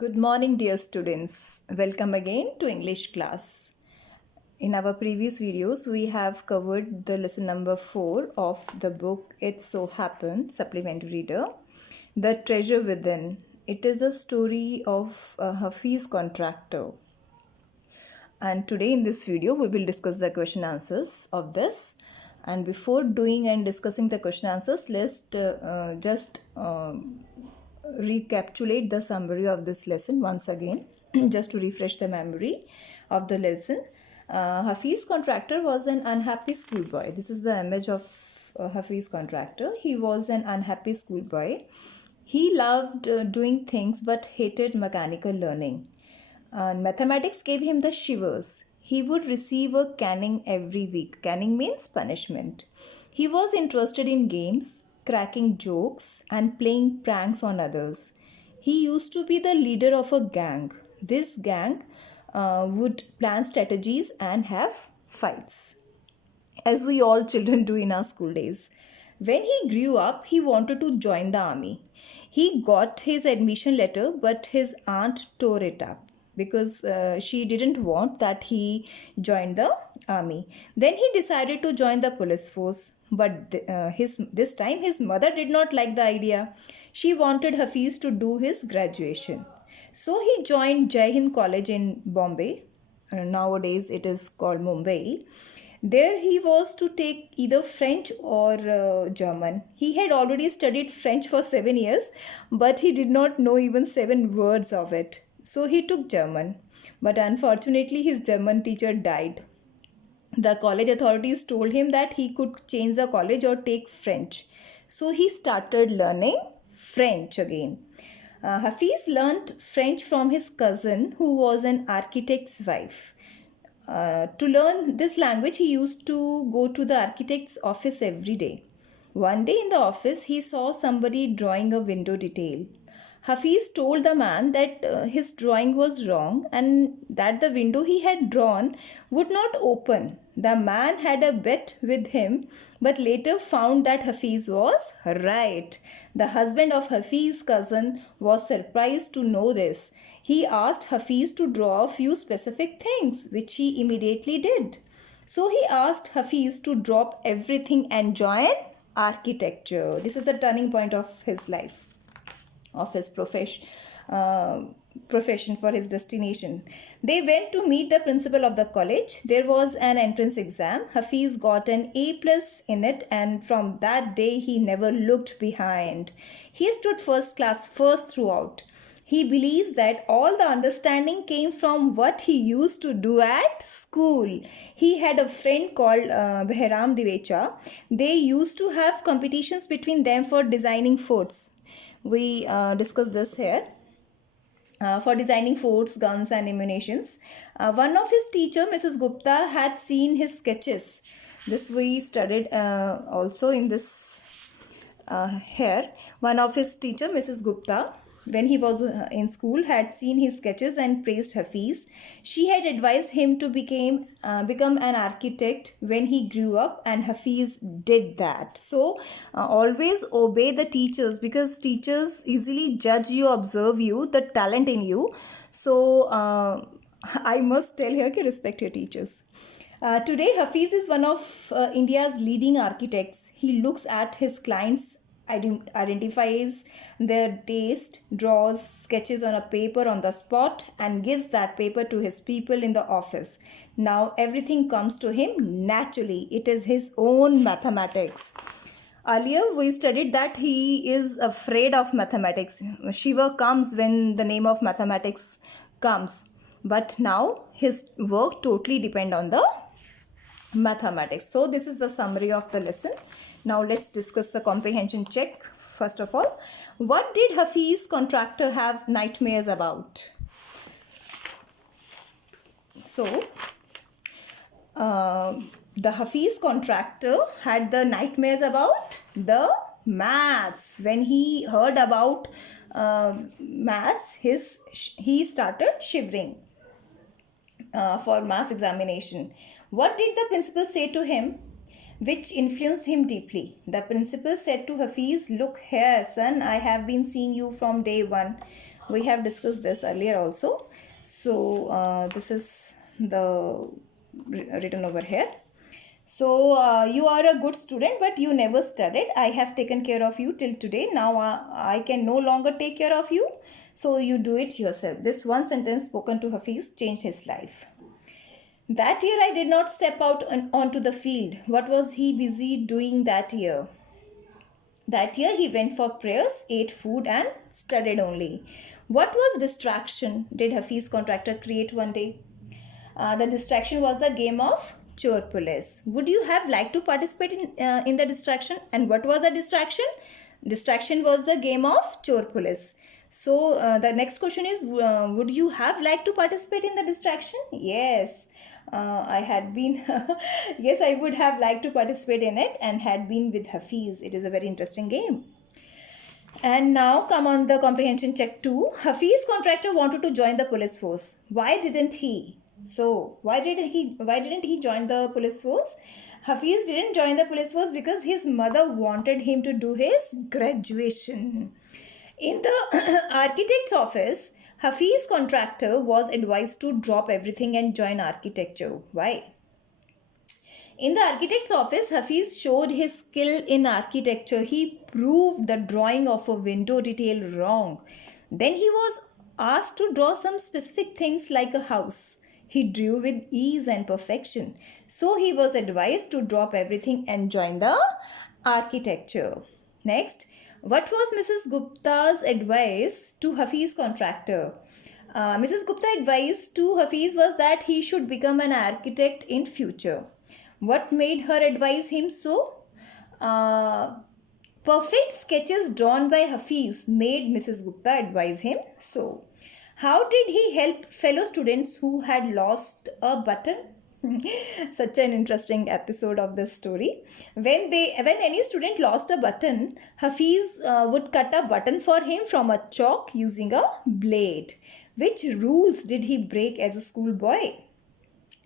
Good morning, dear students. Welcome again to English class. In our previous videos, we have covered the lesson number 4 of the book It So Happened, Supplementary Reader, The Treasure Within. It is a story of a Hafiz contractor. And today in this video, we will discuss the question answers of this. And before doing and discussing the question answers, let's just recapitulate the summary of this lesson once again, just to refresh the memory of the lesson. Hafiz contractor was an unhappy schoolboy. This is the image of Hafiz contractor. He was an unhappy schoolboy. He loved doing things but hated mechanical learning. And mathematics gave him the shivers. He would receive a caning every week. Caning means punishment. He was interested in games, cracking jokes, and playing pranks on others. He used to be the leader of a gang. This gang would plan strategies and have fights, as we all children do in our school days. When he grew up, he wanted to join the army. He got his admission letter, but his aunt tore it up because she didn't want that he joined the army. Then he decided to join the police force, but this time his mother did not like the idea. She wanted Hafiz to do his graduation. So he joined Jai Hind College in Bombay. Nowadays it is called Mumbai. There he was to take either French or German. He had already studied French for 7 years, but he did not know even 7 words of it. So he took German. But unfortunately, his German teacher died. The college authorities told him that he could change the college or take French. So he started learning French again. Hafiz learned French from his cousin, who was an architect's wife. To learn this language, he used to go to the architect's office every day. One day in the office, he saw somebody drawing a window detail. Hafiz told the man that his drawing was wrong and that the window he had drawn would not open. The man had a bet with him, but later found that Hafiz was right. The husband of Hafiz's cousin was surprised to know this. He asked Hafiz to draw a few specific things, which he immediately did. So he asked Hafiz to drop everything and join architecture. This is the turning point of his life, of his profession for his destination. They went to meet the principal of the college. There was an entrance exam. Hafiz got an A plus in it, and from that day he never looked behind. He stood first class first throughout. He believes that all the understanding came from what he used to do at school. He had a friend called Behram Divecha. They used to have competitions between them for designing forts. We discuss this here. For designing forts, guns and ammunitions. One of his teacher, Mrs. Gupta, had seen his sketches. This we studied also in this here. One of his teacher, Mrs. Gupta, when he was in school, had seen his sketches and praised Hafiz. She had advised him to become an architect when he grew up, and Hafiz did that. So always obey the teachers, because teachers easily judge you, observe you, the talent in you. So I must tell here, respect your teachers. Today, Hafiz is one of India's leading architects. He looks at his clients, identifies their taste, draws sketches on a paper on the spot, and gives that paper to his people in the office. Now everything comes to him naturally. It is his own mathematics. Earlier we studied that he is afraid of mathematics. Shiva comes when the name of mathematics comes. But now his work totally depends on the mathematics. So this is the summary of the lesson. Now let's discuss the comprehension check. First of all, what did Hafiz contractor have nightmares about? So the Hafiz contractor had the nightmares about the maths. When he heard about maths, he started shivering for maths examination. What did the principal say to him, which influenced him deeply? The principal said to Hafiz, "Look here, son, I have been seeing you from day one. We have discussed this earlier also. So this is the written over here. So you are a good student, but you never studied. I have taken care of you till today. Now I can no longer take care of you. So you do it yourself. This one sentence spoken to Hafiz changed his life. That year I did not step out onto the field. What was he busy doing that year? That year he went for prayers, ate food and studied only. What was distraction did Hafiz contractor create one day? The distraction was the game of Chor Police. Would you have liked to participate in the distraction? And what was the distraction? Distraction was the game of Chor Police. So the next question is, would you have liked to participate in the distraction? Yes. I had been, yes, I would have liked to participate in it and had been with Hafiz. It is a very interesting game. And now come on the comprehension check 2. Hafiz contractor wanted to join the police force. Why didn't he? So why didn't he join the police force? Hafiz didn't join the police force because his mother wanted him to do his graduation. In the architect's office, Hafiz contractor was advised to drop everything and join architecture. Why? In the architect's office, Hafiz showed his skill in architecture. He proved the drawing of a window detail wrong. Then he was asked to draw some specific things like a house. He drew with ease and perfection. So he was advised to drop everything and join the architecture. Next, what was Mrs. Gupta's advice to Hafiz contractor? Mrs. Gupta advice to Hafiz was that he should become an architect in future. What made her advise him so? Perfect sketches drawn by Hafiz made Mrs. Gupta advise him so. How did he help fellow students who had lost a button? Such an interesting episode of this story. When any student lost a button, Hafiz would cut a button for him from a chalk using a blade. Which rules did he break as a schoolboy?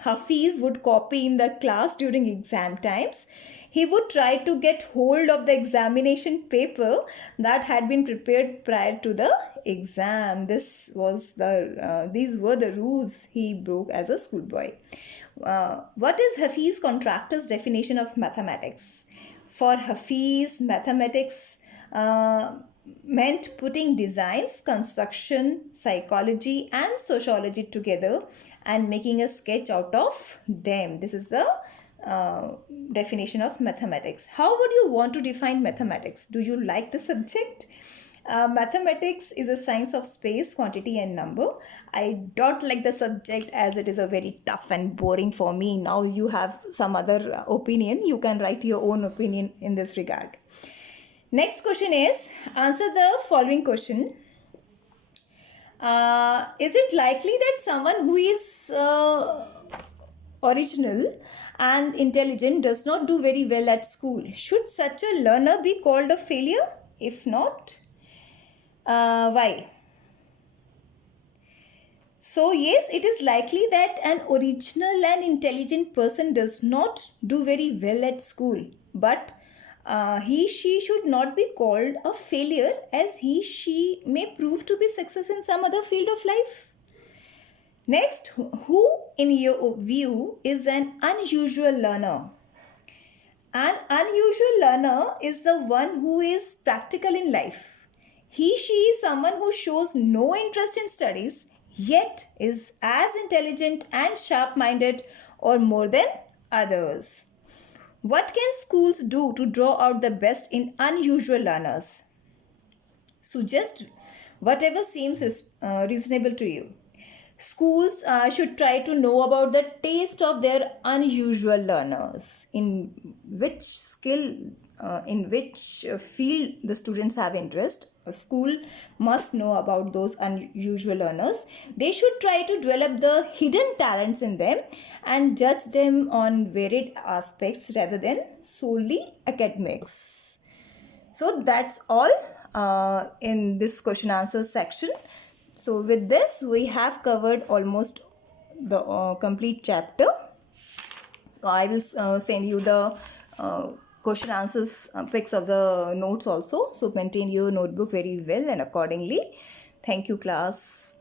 Hafiz would copy in the class during exam times. He would try to get hold of the examination paper that had been prepared prior to the exam. These were the rules he broke as a schoolboy. What is Hafiz contractor's definition of mathematics? For Hafiz, mathematics meant putting designs, construction, psychology and sociology together and making a sketch out of them. This is the definition of mathematics. How would you want to define mathematics? Do you like the subject? Mathematics is a science of space, quantity and number. I don't like the subject as it is a very tough and boring for me. Now you have some other opinion. You can write your own opinion in this regard. Next question is, answer the following question. Is it likely that someone who is original and intelligent does not do very well at school? Should such a learner be called a failure? If not, why? So yes, it is likely that an original and intelligent person does not do very well at school, but she should not be called a failure, as she may prove to be success in some other field of life. Next, who in your view is an unusual learner? An unusual learner is the one who is practical in life. She is someone who shows no interest in studies, yet is as intelligent and sharp-minded or more than others. What can schools do to draw out the best in unusual learners? Suggest whatever seems reasonable to you. Schools should try to know about the taste of their unusual learners, in which skill, in which field the students have interest. A school must know about those unusual learners. They should try to develop the hidden talents in them and judge them on varied aspects rather than solely academics. So that's all in this question answer section. So with this we have covered almost the complete chapter. So I will send you the question answers pics of the notes also. So maintain your notebook very well and accordingly. Thank you, class.